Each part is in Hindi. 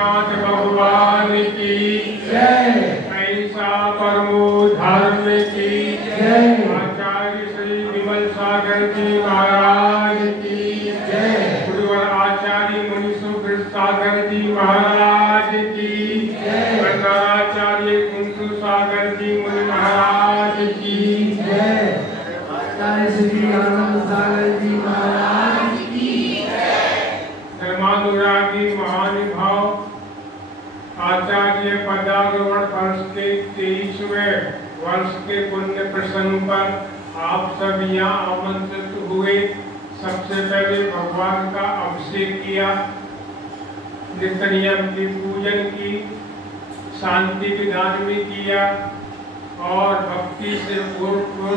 गोरखनाथ भगवान की जय। ऐसा परमो धर्म की जय। आचार्य श्री विमल सागर जी महाराज की जय। गुरुवर आचार्य मुनि सुब्रत सागर जी महाराज की जय। आचार्य कुंतु सागर जी मुनि महाराज की जय। आचार्य श्री आनंद सागर जी महाराज की जय। धर्मानुरागी महानुभाव आचार्य पदारोहण वर्ष के 23वें वर्ष के पुण्य प्रसंग पर आप सब यहाँ आमंत्रित हुए। सबसे पहले भगवान का अभिषेक किया, नित्य नियम की पूजन की, शांति विधान भी किया और भक्ति से पूर्व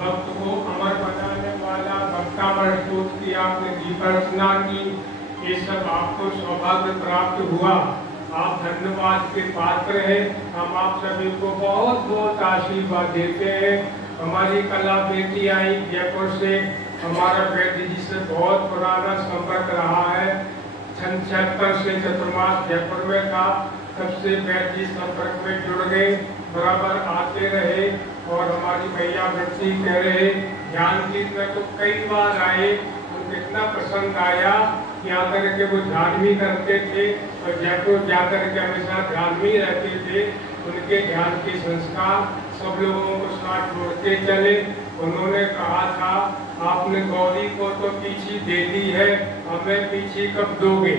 भक्त को अमर बनाने वाला भक्तामर स्तोत्र की आपने दीपार्चना की। ये सब आपको सौभाग्य प्राप्त हुआ। आप धन्यवाद के पात्र हैं। हम आप सभी को बहुत बहुत आशीर्वाद देते हैं। हमारी कला बेटी आई जयपुर से, हमारा बेटी जी से बहुत पुराना संपर्क रहा है। 76 से चतुर्मास जयपुर में था, तब से बेटी संपर्क में जुड़ गए, बराबर आते रहे और हमारी भैया बेटी कह रहे ध्यान गीत में तो कई बार आए, उनको इतना पसंद आया कि आकर के वो ध्यान भी करते थे और जयपुर जाकर के हमेशा ध्यान में रहते थे। उनके ध्यान के संस्कार सब लोगों को साथ जोड़ते चले। उन्होंने कहा था आपने गौरी को तो पीछी दे दी है, हमें पीछी कब दोगे?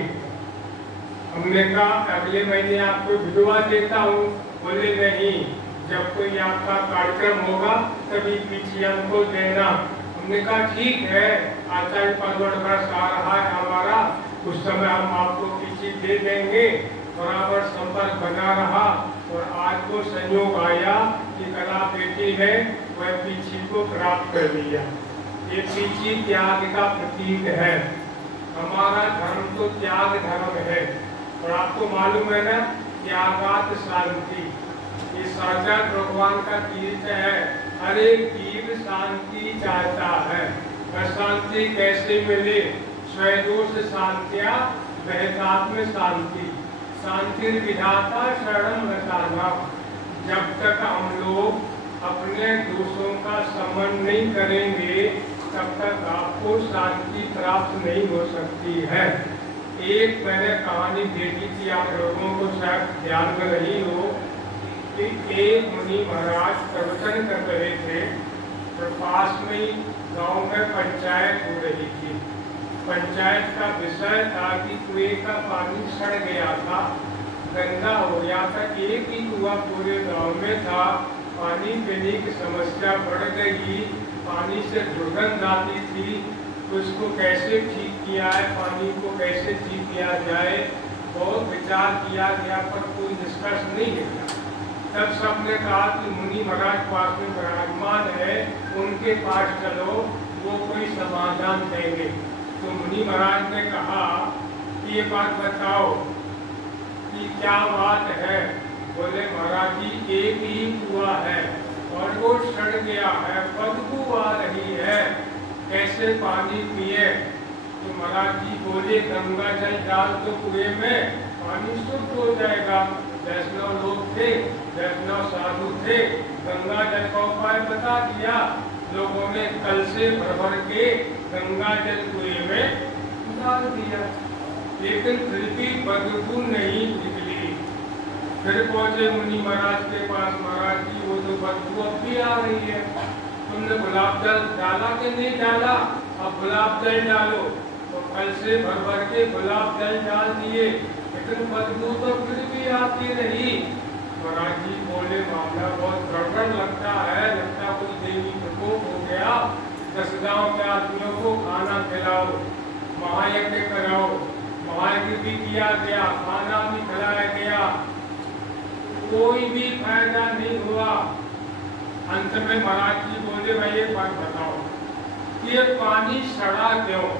हमने कहा अगले महीने आपको भिजवा देता हूँ। बोले नहीं, जब कोई आपका कार्यक्रम होगा तभी पीछी हमको देना। हमने कहा ठीक है, आचार्य पदवर्ष वर्ष आ रहा है हमारा, उस समय हम आपको पीछी दे देंगे। बराबर संपर्क बना रहा और आज को संयोग आया कि कला बेटी है वह पीछी को प्राप्त कर लिया। ये पीछी त्याग का प्रतीक है। हमारा धर्म तो त्याग धर्म है और आपको मालूम है ना, त्यागात शांति, ये साक्षात भगवान का तीर्थ है। हर एक जीव शांति चाहता है। वह शांति कैसे मिले? स्वयं शांतिया बहतात्म शांति, शांति विधाता शरणम रताना। जब तक हम लोग अपने दोषों का समन नहीं करेंगे तब तक आपको शांति प्राप्त नहीं हो सकती है। एक मैंने कहानी देखी थी, आप लोगों को शायद ध्यान में रही हो कि एक मुनि महाराज प्रवचन कर रहे थे तो पास में ही गांव में पंचायत हो रही थी। पंचायत का विषय था कि कुएं का पानी सड़ गया था, गंदा हो गया था। एक ही कुआं पूरे गांव में था। पानी पीने की समस्या बढ़ गई, पानी से दुर्गंध आती थी। तो उसको कैसे ठीक किया है, पानी को कैसे ठीक किया जाए, बहुत विचार किया गया पर कोई निष्कर्ष नहीं निकला। तब सबने कहा कि मुनि महाराज पास में विराजमान है, उनके पास चलो, वो कोई समाधान देंगे। तो मुनि महाराज ने कहा कि ये बात बताओ कि क्या बात है? बोले महाराज जी एक ही कुआं है और वो सड़ गया है, बदबू आ रही है, कैसे पानी पिए? तो महाराज जी बोले गंगा जल डाल दो कुएं में, पानी शुद्ध हो जाएगा। वैष्णव लोग थे, वैष्णव साधु थे, गंगा जल का उपाय बता दिया। लोगों ने कल से भर के गंगा जल कुएं में डाल दिया, लेकिन फिर भी बदबू नहीं निकली। फिर पहुंचे मुनि महाराज के पास, महाराज जी वो तो बदबू अब भी आ रही है, तुमने गुलाब जल डाला कि नहीं डाला? अब गुलाब जल डालो। तो कल से भर के गुलाब जल डाल दिए, लेकिन बदबू तो फिर भी आती रही। महाराज जी बोले मामला बहुत गड़बड़ लगता है, लगता कोई देवी प्रकोप हो गया। 10 गाँव के आदमियों को खाना खिलाओ, महायज्ञ कराओ, महायज्ञ भी किया गया, खाना भी खिलाया गया, कोई भी फायदा नहीं हुआ। अंत में महाराज जी बोले भाई एक बात बताओ, ये पानी सड़ा क्यों,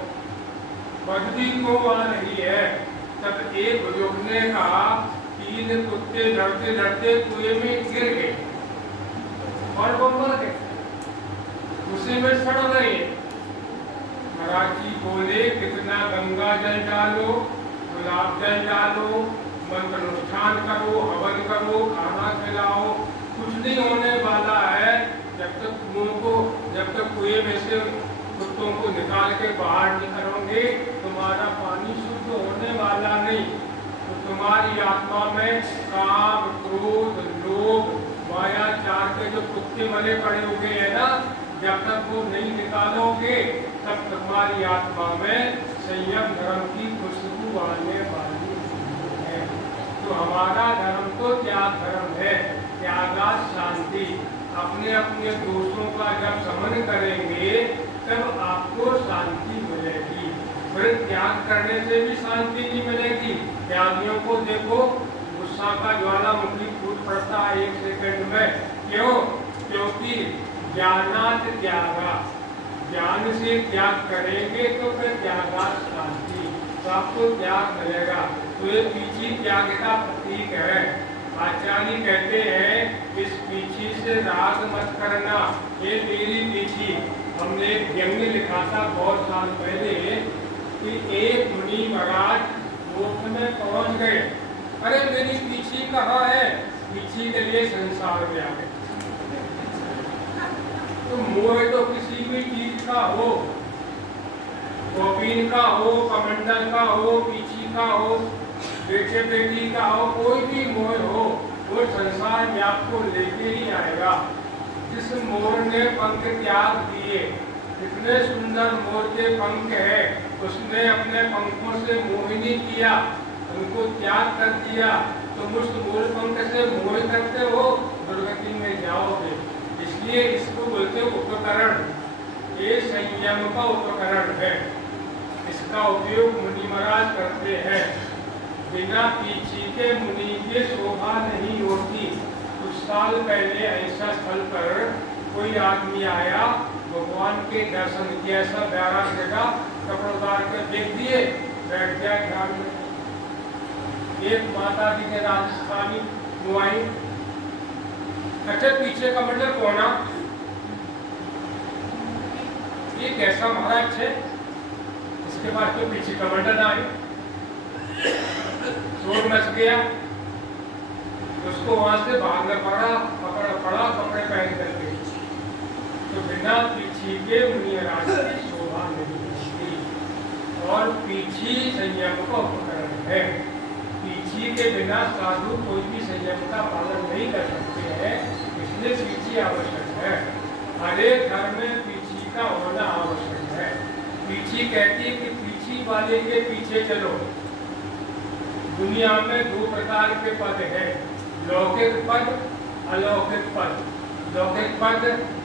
बदबू क्यों आ रही है? तब एक बुजुर्ग ने कहा 3 कुत्ते लड़ते लड़ते कुएं में गिर गए और वो मर गए, उसी में सड़ गए। महाराज जी बोले कितना गंगा जल डालो, गुलाब जल डालो, स्नान करो, हवन करो, खाना खिलाओ, कुछ नहीं होने वाला है जब तक कुएं में से कुत्तों को निकाल के बाहर नहीं करोगे, तुम्हारा पानी शुद्ध होने वाला नहीं। तो तुम्हारी आत्मा में काम, क्रोध, लोभ, मायाचार के जो कुत्ते मरे पड़े हुए हैं ना, जब तक वो नहीं निकालोगे तब तुम्हारी आत्मा में संयम धर्म की खुशबू आने वाली है। तो हमारा धर्म तो त्याग धर्म है, त्यागा शांति। अपने अपने दोषों का जब समन करेंगे तब आपको शांति मिलेगी। फिर त्याग करने से भी शांति नहीं मिलेगी। त्यागियों को देखो, गुस्सा का ज्वालामुखी फूट पड़ता है 1 सेकंड में। क्यों? क्योंकि ज्ञानात त्यागा, ज्ञान से त्याग करेंगे तो फिर त्यागा शांति, तो आपको त्याग मिलेगा। तो ये पीछी त्याग का प्रतीक है। आचार्य कहते हैं इस पीछी से राग मत करना, ये मेरी पीछी। हमने एक व्यंग्य लिखा था बहुत साल पहले कि एक मुनि महाराज मोक्ष में पहुंच गए। अरे मेरी पीछी कहाँ है? पीछी के लिए संसार में आ गए। तो मोह तो किसी भी चीज का हो, गोपीन का हो, कमंडल का हो, पीछी का हो, बेटे बेटी का हो, कोई भी मोह हो, वो संसार में आपको लेके ही आएगा। जिस मोर ने पंख त्याग दिए, इतने सुंदर मोर के पंख है, उसने अपने पंखों से मोह नहीं किया, उनको त्याग कर दिया। तुम उस मोर पंख से मोह करते हो, दुर्गति में जाओगे। इसलिए इसको बोलते हो उपकरण। ये संयम का उपकरण है, इसका उपयोग मुनि महाराज करते हैं। बिना पीछी के मुनि की शोभा नहीं होती। कुछ साल पहले ऐसा स्थल पर कोई आदमी आया, भगवान के दर्शन किया, ऐसा प्यारा जगह, कपड़ा उतार कर देख दिए, बैठ गया ध्यान में। एक माता जी के राजस्थानी नुआई, अच्छा पीछे कमंडल कौन? ये कैसा महाराज है? इसके बाद तो पीछे कमंडल आई, शोर मच गया, उसको वहां से भागना पड़ा, पड़ा कपड़े पहन करके। तो बिना पीछी के मुनि राज की शोभा नहीं होती। और पीछी संयम का उपकरण है। पीछी के बिना साधु कोई भी संयम का पालन नहीं कर सकते हैं, इसलिए पीछी आवश्यक है। हर एक घर में पीछी का होना आवश्यक है। पीछी कहती है कि पीछी वाले के पीछे चलो। दुनिया में 2 प्रकार के पद हैं, लौकिक पद, अलौकिक पद। लौकिक पद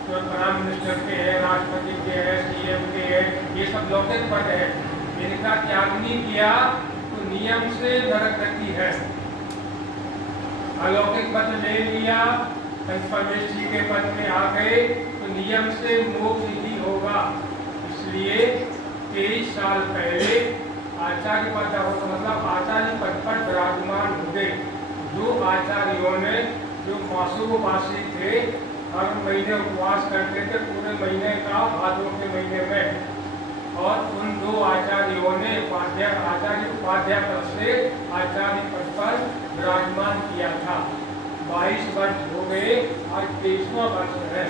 तो प्राइम मिनिस्टर के हैं, राष्ट्रपति के हैं, सीएम के हैं, ये सब लौकिक पद है। इनका त्याग नहीं किया तो नियम से नरक गति है। अलौकिक पद ले लिया, परमेश्वर जी के पद में आ गए तो नियम से मोक्ष ही होगा। इसलिए 23 साल पहले आचार्य पद हो, मतलब आचार्य पद पर विराजमान हो गए। जो आचार्यों ने, जो मासोपासी थे, हर महीने उपवास करते थे, पूरे महीने का, भादों के महीने में। और उन 2 आचार्यों ने आचार्य उपाध्याय पद से आचार्य पद पर विराजमान किया था। 22 वर्ष हो गए, आज 23वां वर्ष है।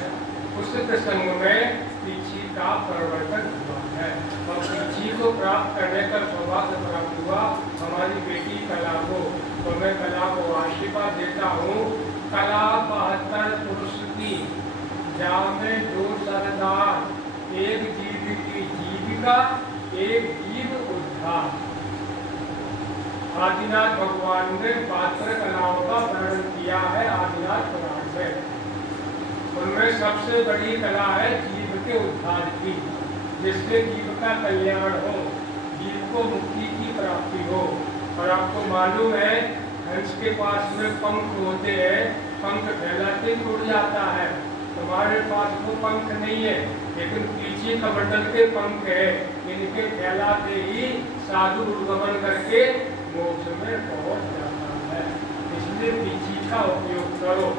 उस प्रसंग में पीछी का परिवर्तन हुआ है और पीछी को प्राप्त करने का सौभाग्य प्राप्त हुआ हमारी बेटी कला को। तो मैं कला को आशीर्वाद देता हूँ। कला 72 पुरुष की, जामे 2 सरदार, एक जीव की जीविका, एक जीव उद्धार। आदिनाथ भगवान ने 72 कलाओं का वर्णन किया है आदिनाथ पुराण में। उनमें सबसे बड़ी कला है जीव के उद्धार की, जिससे जीव का कल्याण हो, जीव को मुक्ति की प्राप्ति हो। और आपको मालूम है हंस के पास में पंख होते हैं, पंख फैलाते टूट जाता है। तुम्हारे पास वो पंख नहीं है, लेकिन पीछे कमंडल के पंख है। इनके फैलाते ही साधु उद्गमन करके मोक्ष में पहुंच जाता है। इसलिए पीछी का उपयोग करो।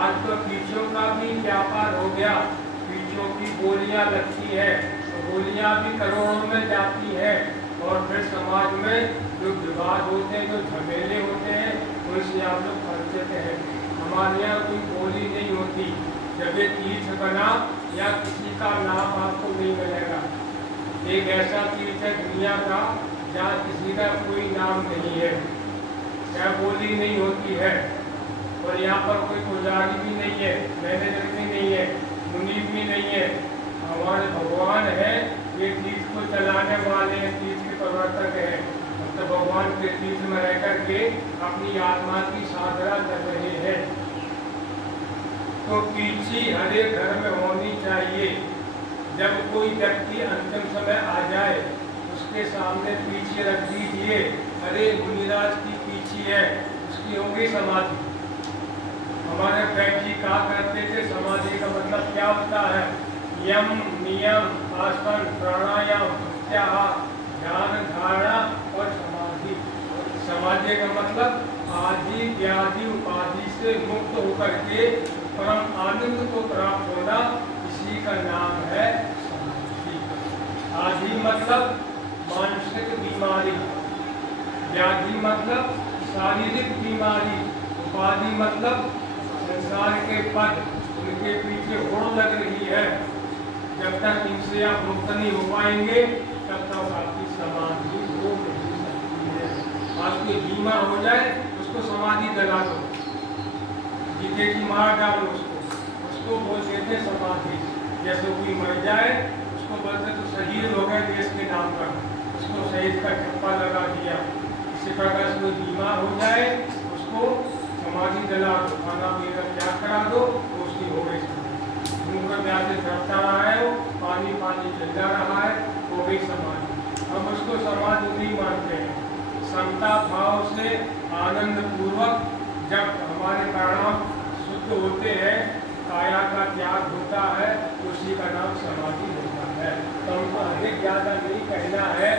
आज तो पीछों का भी व्यापार हो गया, पीछों की गोलियां लगती है, तो गोलियां भी करोड़ों में जाती है। और फिर समाज में जो विवाद होते हैं, जो झमेले होते हैं, उन आप लोग परिचित हैं। हमारे यहाँ कोई बोली नहीं होती जब ये तीर्थ बना या किसी का नाम आपको नहीं मिलेगा। एक ऐसा तीर्थ है दुनिया का जहाँ किसी का कोई नाम नहीं है, क्या बोली नहीं होती है, और यहाँ पर कोई पुजारी भी नहीं है, मैनेजर भी नहीं है, मुनीब भी नहीं है। हमारे भगवान है, ये तीर्थ को चलाने वाले हैं, तीर्थ के प्रवर्तक हैं। तो भगवान के तीर्थ में रह करके अपनी आत्मा की साधना कर रहे हैं। तो पीछी हर एक घर में होनी चाहिए। जब कोई व्यक्ति अंतिम समय आ जाए उसके सामने पीछे रख दीजिए, अरे मुनिराज की पीछी है, उसकी होगी समाधि। हमारे वैद्य जी कहा करते थे समाधि का मतलब क्या होता है? यम, नियम, आसन, प्राणायाम, प्रत्याहार, ध्यान, धारणा और समाधि। समाधि का मतलब आदि व्याधि उपाधि से मुक्त होकर के परम आनंद को प्राप्त होना, इसी का नाम है समाधि। आदि मतलब मानसिक बीमारी, व्याधि मतलब शारीरिक बीमारी, उपाधि मतलब संसार के पद, उनके पीछे होड़ लग रही है। जब तक इनसे आप मुक्त नहीं हो पाएंगे तब तक आपकी समाधि हो नहीं सकती है। आपकी बीमा हो जाए उसको समाधि दिला दो, जीते की मार डालो उसको बोलते थे समाधि। जैसे कोई मर जाए उसको बोलते तो शहीद हो गए देश के नाम पर, उसको शहीद का ठप्पा लगा दिया। इसी प्रकार से बीमा हो जाए उसको समाधि दिला दो, खाना पीना त्याग करा दो, तो उसकी हो गई समाधि। मुँह में से झड़ता रहा है, पानी चलता रहा है, हो गई समाधि। हम उसको समाधि नहीं मानते हैं। समता भाव से आनंद पूर्वक जब हमारे प्राणायाम शुद्ध होते हैं, काया का त्याग होता है, उसी का नाम समाधि होता है। तो हमको अधिक ज़्यादा नहीं कहना है,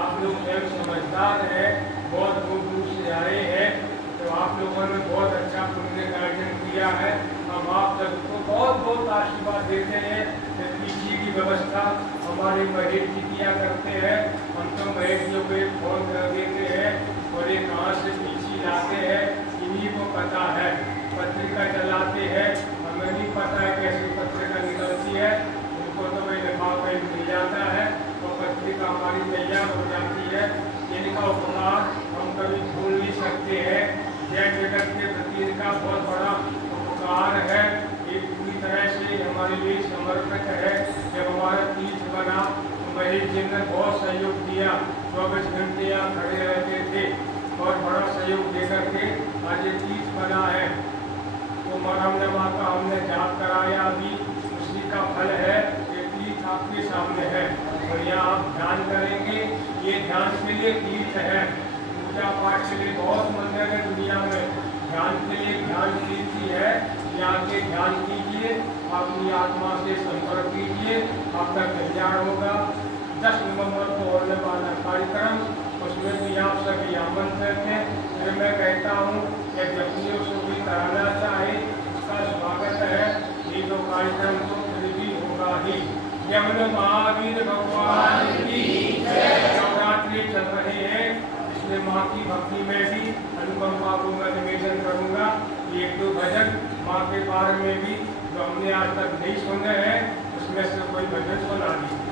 आप लोग स्वयं समझदार हैं, बहुत दूर से आए हैं, तो आप लोगों ने बहुत अच्छा पुण्य का अर्जन किया है। हम आप सबको बहुत बहुत आशीर्वाद देते हैं। पीछे की व्यवस्था हमारे महेश जी किया करते हैं। हम तो महेश जी को फोन कर देते हैं और ये कहाँ से पीछे लाते हैं, इन्हीं को पता है। पत्रिका चलाते हैं, हमें नहीं पता है कैसी पत्रिका निकलती है, उनको तो भाई लिफाफा मिल जाता है और पत्रिका हमारी तैयार हो जाती है। इनका उपकार हम कभी भूल नहीं सकते हैं। जय जगत के प्रति इनका बहुत बड़ा उपकार है। एक पूरी तरह से हमारे लिए समर्पित है। जब हमारा तीर्थ बना तो महेश जी ने बहुत सहयोग दिया, 24 घंटे यहाँ खड़े रहते थे और बड़ा सहयोग दे करके आज ये तीर्थ बना है। तो मरहम माँ का हमने जाप कराया, अभी उसी का फल है। ये तीर्थ आपके सामने है और यहाँ आप ध्यान करेंगे, ये ध्यान के लिए तीर्थ है। पूजा पाठ के लिए बहुत मंदिर है दुनिया में, ध्यान के लिए ध्यान तीर्थ ही है। यहाँ के ध्यान कीजिए, अपनी आत्मा से संपर्क कीजिए, आपका कल्याण होगा। 10 नवंबर को होने वाला कार्यक्रम, उसमें भी आप सभी आमंत्रित हैं। फिर मैं कहता हूँ कि जपनियों से भी कराना चाहे उसका स्वागत है। ये तो कार्यक्रम तो फिर भी होगा ही। यमुना महावीर भगवान की नवरात्रि चल रहे हैं, इसलिए माँ की भक्ति में भी अनुपमा को मैं निवेदन करूँगा। 1-2 भजन माँ के बारे में भी जो हमने आज तक नहीं सुने हैं, उसमें से कोई भजन सुना दीजिए।